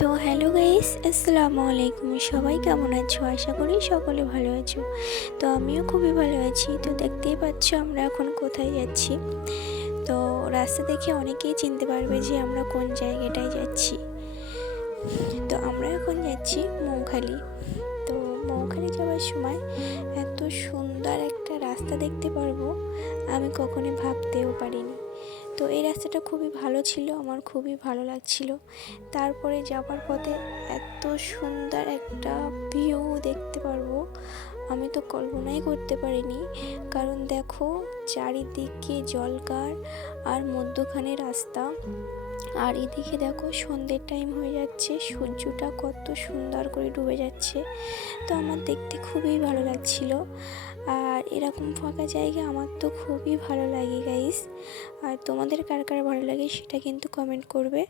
তো hello guys, আসসালামু আলাইকুম। সবাই কেমন আছো? আশা করি সকলে ভালো আছো। তো আমিও খুবই ভালো আছি। তো দেখতেই পাচ্ছ আমরা এখন কোথায় যাচ্ছি। তো রাস্তা দেখে অনেকেই চিনতে পারবে যে আমরা কোন জায়গাটায় যাচ্ছি। তো আমরা এখন যাচ্ছি মৌখালি। তো মৌখালি যাওয়ার সময় এত সুন্দর একটা রাস্তা দেখতে পারবো আমি কখনোই ভাবতেও পারিনি। তো এই রাস্তাটা খুবই ভালো ছিল, আমার খুবই ভালো লাগছিল। তারপরে যাবার পথে এত সুন্দর একটা ভিউ দেখতে পারবো আমি তো কল্পনাই করতে পারিনি। কারণ দেখো, চারিদিকে জলকার আর মধ্যখানে রাস্তা, আর এদিকে দেখো সন্ধ্যের টাইম হয়ে যাচ্ছে, সূর্যটা কত সুন্দর করে ডুবে যাচ্ছে। তো আমার দেখতে খুবই ভালো লাগছিল। আর এরকম ফাঁকা জায়গা আমার তো খুবই ভালো লাগে গাইস। আর তোমাদের কার কার ভালো লাগে সেটা কিন্তু কমেন্ট করবে।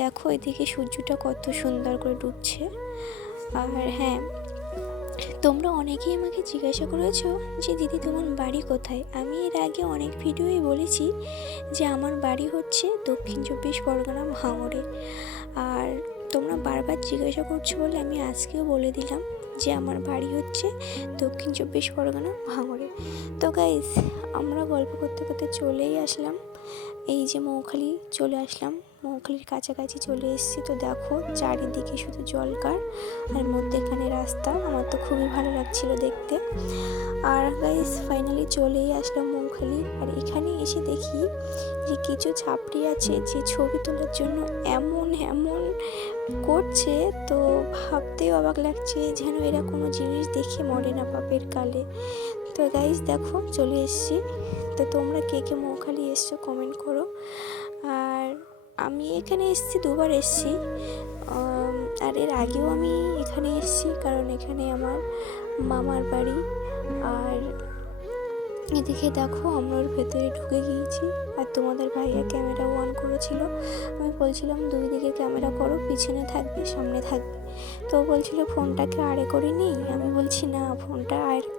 দেখো এদিকে সূর্যটা কত সুন্দর করে ডুবছে। আর হ্যাঁ, তোমরা অনেকেই আমাকে জিজ্ঞাসা করেছো যে দিদি তোমার বাড়ি কোথায়। আমি এর আগে অনেক ভিডিওই বলেছি যে আমার বাড়ি হচ্ছে দক্ষিণ চব্বিশ পরগনা ভাঙড়ে। আর তোমরা বারবার জিজ্ঞাসা করছো বলে আমি আজকেও বলে দিলাম যে আমার বাড়ি হচ্ছে দক্ষিণ চব্বিশ পরগনা ভাঙড়ে। তো গাইস, আমরা গল্প করতে করতে চলেই আসলাম, এই যে মৌখালি চলে আসলাম, মৌখালির কাছাকাছি চলে এসেছি। তো দেখো চারিদিকে শুধু জলকার আর মধ্যেখানে রাস্তা, আমার তো খুবই ভালো লাগছিল দেখতে। আর গাইস ফাইনালি চলেই আসলাম মৌখালি। আর এখানে এসে দেখি যে কিছু ছাপড়ি আছে যে ছবি তোলার জন্য এমন এমন করছে, তো ভাবতেও অবাক লাগছে যেন এরা কোনো জিনিস দেখে মরে না পাপের কালে। তো গাইস দেখো চলে এসেছি। তো তোমরা কে কে মৌখালি এসছো কমেন্ট করো। আর আমি এখানে এসেছি, দুবার এসেছি। আর এর আগেও আমি এখানে এসেছি, কারণ এখানে আমার মামার বাড়ি। আর এদিকে দেখো আমরা ওর ভেতরে ঢুকে গিয়েছি। আর তোমাদের ভাইয়া ক্যামেরা অন করেছিল। আমি বলছিলাম দুই দিকে ক্যামেরা করো, পিছনে থাকবে সামনে থাকবে। তো বলছিল ফোনটাকে আড়ে করে নিই। আমি বলছি না, ফোনটা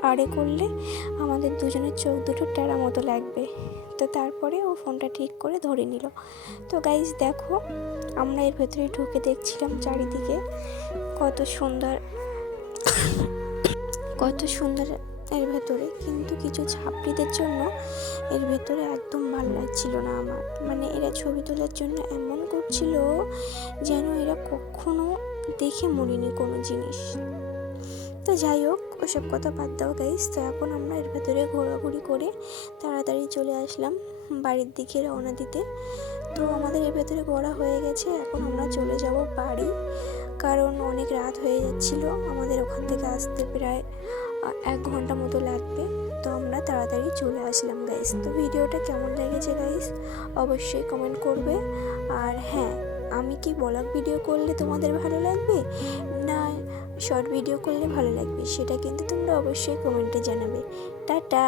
আড়ে করলে আমাদের দুজনের চোখ দুটো টেরা মতো লাগবে। তো তারপরে ও ফোনটা ঠিক করে ধরে নিল। তো গাইজ দেখো, আমরা এর ভেতরে ঢুকে দেখছিলাম চারিদিকে কত সুন্দর কত সুন্দর এর ভেতরে। কিন্তু কিছু ছাপড়িদের জন্য এর ভেতরে একদম ভালো লাগছিল না আমার। মানে এরা ছবি তোলার জন্য এমন করছিল যেন এরা কখনো দেখে মরিনি কোনো জিনিস। তো যাই হোক, ওসব কথা বাদ দাও গাইস। তো এখন আমরা এর ভেতরে ঘোরাঘুরি করে তাড়াতাড়ি চলে আসলাম বাড়ির দিকে রওনা দিতে। তো আমাদের এর ভেতরে ঘোরা হয়ে গেছে, এখন আমরা চলে যাব বাড়ি, কারণ অনেক রাত হয়ে যাচ্ছিল। আমাদের ওখান থেকে আসতে প্রায় 1 ঘন্টা মতো লাগবে। তো আমরা তাড়াতাড়ি চলে আসলাম গাইস। তো ভিডিওটা কেমন লেগেছে গাইস অবশ্যই কমেন্ট করবে। আর হ্যাঁ, আমি কি ব্লগ ভিডিও করলে তোমাদের ভালো লাগবে না শর্ট ভিডিও করলে ভালো লাগবে সেটা কিন্তু তোমরা অবশ্যই কমেন্টে জানাবে। টাটা।